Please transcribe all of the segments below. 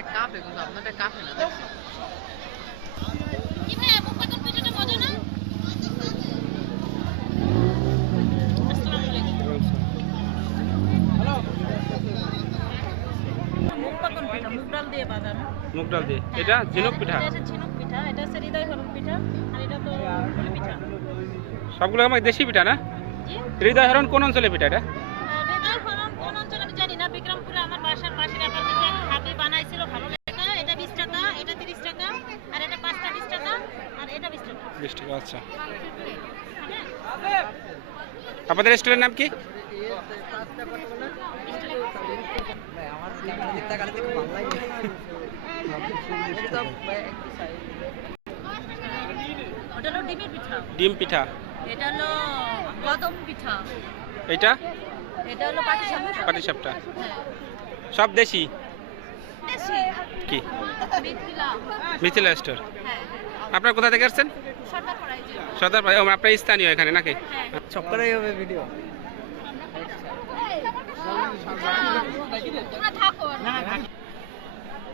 আমারটা কিন্তু আপনারটা না মুগ ডাল দিয়ে। এটা ঝিনুক পিঠা? হচ্ছে ঝিনুক পিঠা এটা হচ্ছে হৃদয় হরণ পিঠা আর এটা তো পিঠা। সবগুলো আমার দেশি পিঠা না? হৃদয় হরণ কোন অঞ্চলে পিঠা এটা আর হৃদয় হরণ কোন অঞ্চলে আমি জানি না বিক্রমপুরে আমার বাসার পাশের অ্যাপার্টমেন্টে হাতি বানাইছিল ভালো টাকা এটা বিশ টাকা এটা তিরিশ টাকা আর এটা পাঁচটা বিশ টাকা আর এটা বিশ টাকা আচ্ছা আপনাদের রেস্টুরেন্টের নাম কি? ডিম পিঠা। এটা হলো কদম পিঠা। এটা? এটা হলো হ্যাঁ। সব দেশি? দেশি। কি? মিথিলা। মিথিলা স্টোর। হ্যাঁ। আপনার কোথা থেকে আসছেন? সর্দারপাড়া পড়াই ভাই ও, আপনার স্থানীয় এখানে নাকি? সবকটাই হবে ভিডিও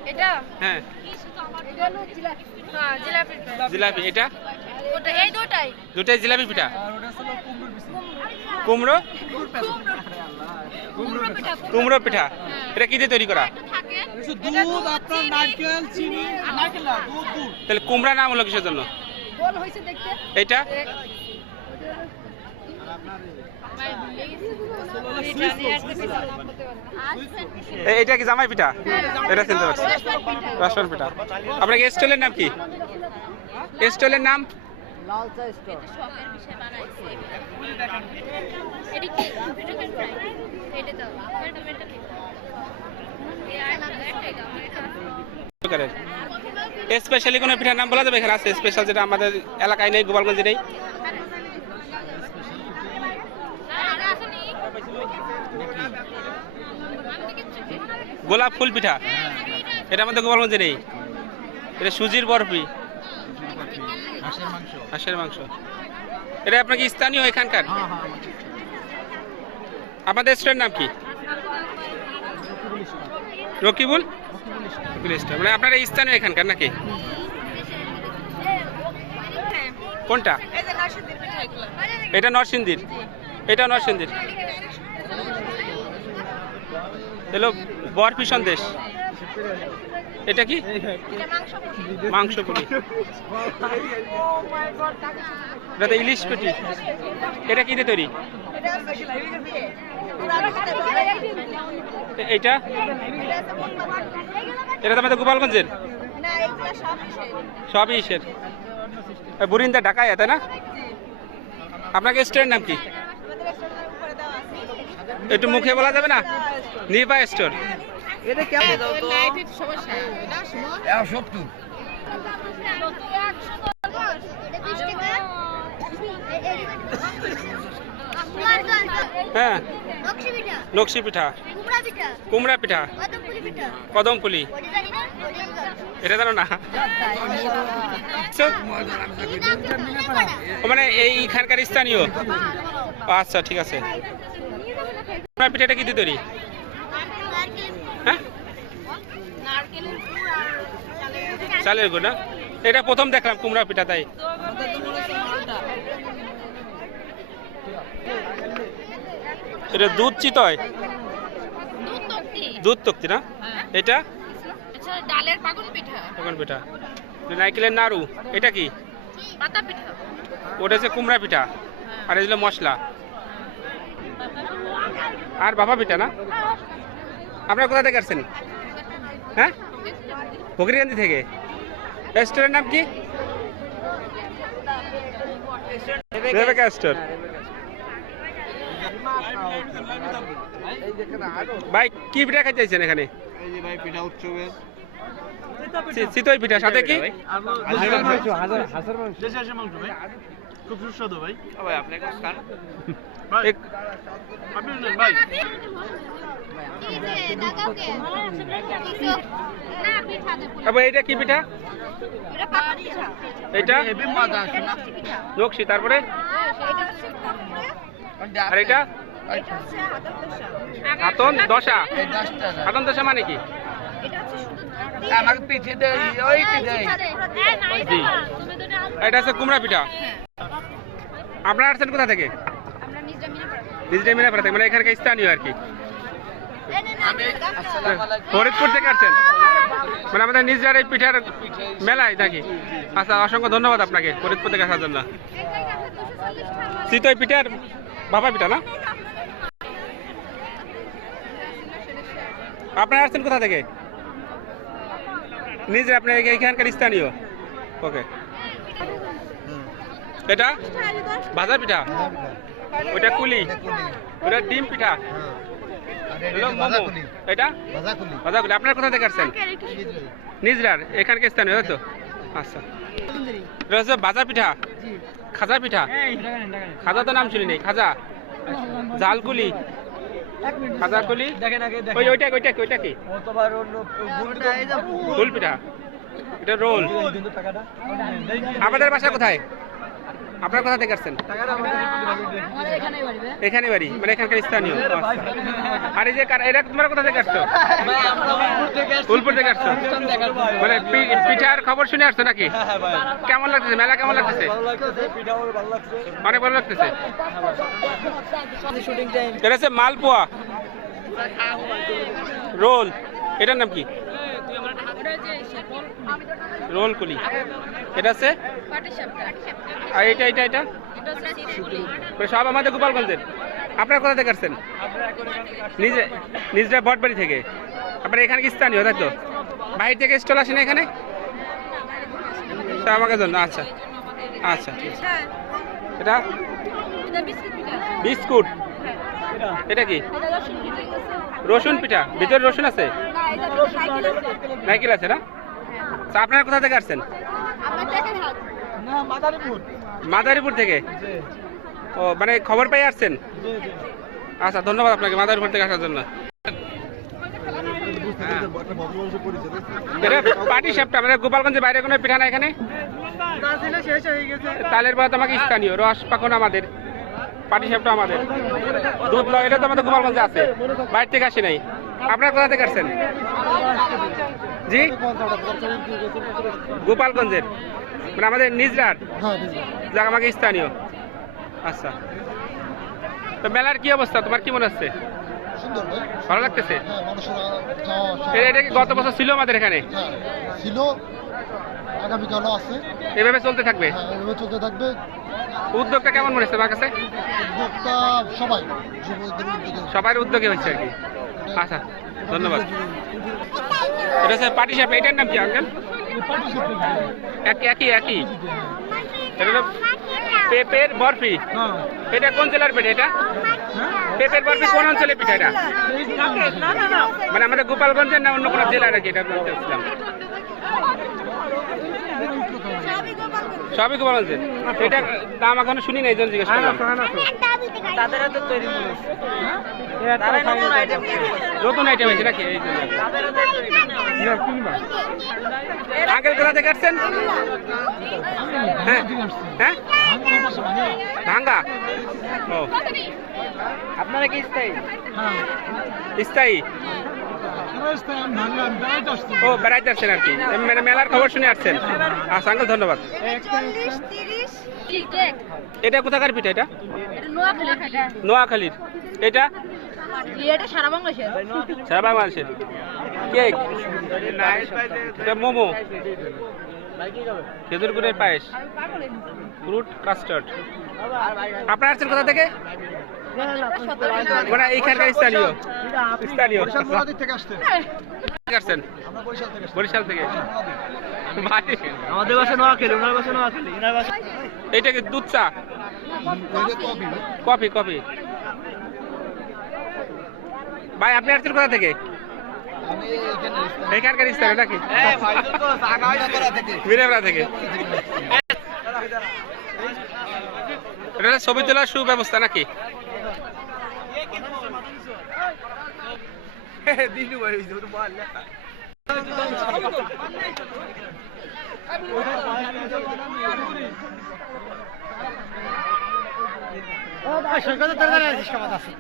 এটা? হ্যাঁ। হ্যাঁ জিলাপি জিলাপি এটা? এই দুটাই দুটাই জিলাপি পিঠা আর ওটা হলো কুমড়োর বিচি কুমড়ো? কুমড়ো পিঠা। এটা কি দিয়ে তৈরি করা? তাহলে কুমড়া নাম হলো কিসের জন্য? এটা এটা কি জামাই পিঠা? এটা চিনতে পারছি। পিঠা। আপনার স্টলের নাম কি? স্টলের নাম? লাল চা স্টোর শখের বিষয় বানাইছে। এটা কি? এটা কি? ফ্রাই এটা দাও এটা এটা কি দাও এটা স্পেশালি কোনো পিঠার নাম বলা যাবে এখানে? আছে স্পেশাল যেটা আমাদের এলাকায় নেই গোপালগঞ্জে নেই। গোলাপ ফুল পিঠা। এটা আমাদের গোপালগঞ্জে নেই। এটা সুজির বরফি। হাঁসের মাংস। এটা আপনার কি স্থানীয় এখানকার? হ্যাঁ হ্যাঁ আপনাদের রেস্টুরেন্ট নাম কি? রকিবুল? মানে আপনার স্থানীয় এখানকার নাকি? কোনটা? এটা নরসিংদীর। এটা নরসিংদীর। এলো বরফি সন্দেশ এটা কি? মাংস পুরি এটা তো ইলিশ পেটি এটা কি দিয়ে তৈরি? এইটা? এটা তো আমাদের গোপালগঞ্জের সবই ইসের বুরিন্দা ঢাকায় তাই না? আপনাকে স্টোরের নাম কি? একটু মুখে বলা যাবে না? নির্ভা স্টোর। এটা কেমন? সমস্যা। সত্তর। হ্যাঁ। নকশি পিঠা কুমড়া পিঠা কদম পুলি এটা জানো না? ও মানে এইখানকার স্থানীয়। আচ্ছা ঠিক আছে। কুমড়া পিঠাটা কি দিয়ে তৈরি হ্যাঁ? চালের গুঁড়ো। না এটা প্রথম দেখলাম কুমড়া পিঠা, তাই? এটা দুধ চিতয় দুধ তক্তি না? এটা? পিঠা। এটা নাড়ু। এটা কি? ওটা হচ্ছে কুমড়া পিঠা। আর মশলা। আর বাবা পিঠা না? আপনার কোথা থেকে আসছেন? হ্যাঁ? ফকিরগঞ্জি থেকে। রেস্টুরেন্ট নাম কি? স্টোর ভাই, কি পিঠা খাইতে চাইছেন এখানে? চিতই পিঠা, সাথে কি? হাজার মাংস। খুব সুস্বাদু ভাই। ভাই আপনি খান। আপনি নেন ভাই। এটা কি পিঠা? এটা আছে নকশি তারপরে? আর এটা? হাতন দশা হাতন দশা মানে কি? এটা আমাকে দেয় ওই হচ্ছে কুমড়া পিঠা। আপনারা আসছেন কোথা থেকে? আমরা নিজটা পড়া মিনাপাড়া থেকে মানে এখানকার স্থানীয় আর কি। ফরিদপুর থেকে আসছেন? মানে আমাদের নিজের এই পিঠার মেলায় নাকি? আচ্ছা অসংখ্য ধন্যবাদ আপনাকে ফরিদপুর থেকে আসার জন্য। চিতই পিঠার বাবা পিঠা না? আপনারা আসছেন কোথা থেকে? নিজে আপনি এখানকার স্থানীয়। ওকে। এটা? ভাজা পিঠা? ওটা কুলি? ওটা ডিম পিঠা? এটা ভাজা কুলি। আপনার কোথা থেকে আসছেন? নিজরার। এখানকার স্থানীয় তো? আচ্ছা। এটা হচ্ছে ভাজা পিঠা? খাজা পিঠা? খাজা তো নাম শুনি নেই খাজা জালকুলি খাজা কুলি? ওই ওইটা ওইটা কি, ওইটা কি? ফুল পিঠা। এটা রোল। আমাদের বাসা কোথায়? আপনার কোথা আসছেন? এখানে বাড়ি মানে এখানকার স্থানীয়। আচ্ছা। আর এই যে এরা তোমরা কোথা আসছো? ভাই থেকে মানে পিঠার খবর শুনে আসছো নাকি? কেমন লাগতেছে? মেলা কেমন লাগতেছে? অনেক ভালো লাগতেছে। এটা হচ্ছে মালপোয়া। রোল। এটার নাম কি? রোল কুলি। এটা আছে? আর এটা এটা এটা? সব আমাদের গোপালগঞ্জের। আপনারা কোথা থেকে আসছেন? নিজে, নিজরা বটবাড়ি থেকে। আপনারা এখানে কি স্থানীয়, তাই তো? বাইরে থেকে স্টল আসেন এখানে? তা আমাকে জন্য আচ্ছা। আচ্ছা এটা? বিস্কুট। এটা কি? রসুন পিঠা। ভিতরে রসুন আছে? নাইকেল আছে না? তা আপনারা কোথা থেকে আসছেন? না মাদারীপুর। মাদারীপুর থেকে? ও মানে খবর পেয়ে আসছেন? আচ্ছা ধন্যবাদ আপনাকে মাদারীপুর থেকে আসার জন্য। এটা পাটি সাপটা মানে গোপালগঞ্জের বাইরে কোনো পিঠা না এখানে? শেষ হয়ে গেছে। তালের ভাত তোমাকে স্থানীয় রস পাখন আমাদের। পাটি সাপটা আমাদের। দুধ লয় এটা তো আমাদের গোপালগঞ্জে আছে। বাইরে থেকে আসি নাই। আপনারা কোথা থেকে আসছেন? জি? গোপালগঞ্জের? মানে আমাদের নিজরাট যা আমাকে স্থানীয়। আচ্ছা। তো মেলার কি অবস্থা? তোমার কি মনে হচ্ছে? ভালো লাগতেছে? হ্যাঁ এটা কি গত বছর ছিল আমাদের এখানে? হ্যাঁ ছিল। আগামীকালও আছে। এভাবে চলতে থাকবে? হ্যাঁ এভাবে চলতে থাকবে। উদ্যোগটা কেমন মনে হচ্ছে আমার কাছে? সবাই সবার উদ্যোগে হচ্ছে আর কি। আচ্ছা। ধন্যবাদ। এটা স্যার পাটি সাপ এটার নাম কি আঙ্কেল? একই একই একই। এটা পেঁপের বরফি। এটা কোন জেলার পিঠা এটা? পেঁপের বরফি কোন অঞ্চলের পিঠা এটা? মানে আমাদের গোপালগঞ্জের না অন্য কোনো জেলার আর কি এটা বলতে সবই গোপালগঞ্জের এটা দাম এখনও শুনি না এই জন্য জিজ্ঞেস করলাম তৈরি হচ্ছে তারাই নতুন আইটেম আছে। নাকি? এই জন্য তাদের আঙ্কেল কোথা থেকে আসছেন? হ্যাঁ হ্যাঁ? ভাঙ্গা? ও। আপনারা কি স্থায়ী? স্থায়ী? ও বেড়াইতে আসছেন আর কি। মানে মেলার খবর শুনে আসছেন। আচ্ছা আঙ্কেল, ধন্যবাদ। এটা কোথাকার পিঠা এটা? নোয়াখালীর। এটা? সারা বাংলাদেশের। কেক? মোমো। খেজুর গুড়ের পায়েস। Fruit custard. আপনারা আসছেন কোথা থেকে? মানে এইখানকার স্থানীয়। স্থানীয়। থেকে আসছেন? বরিশাল থেকে ভাই, আমাদের বাসা নোয়াখালী ওনার বাসা নোয়াখালী বাসা এইটা কি দুধ চা? Coffee coffee. ভাই আপনি আসছেন কোথা থেকে? এখানকার স্থানীয় নাকি? হ্যাঁ আগা থেকে। এটা ছবি তোলার সুব্যবস্থা নাকি? দিনু ভাই ওটা বল সরকার তার আছিস কামাত আছে।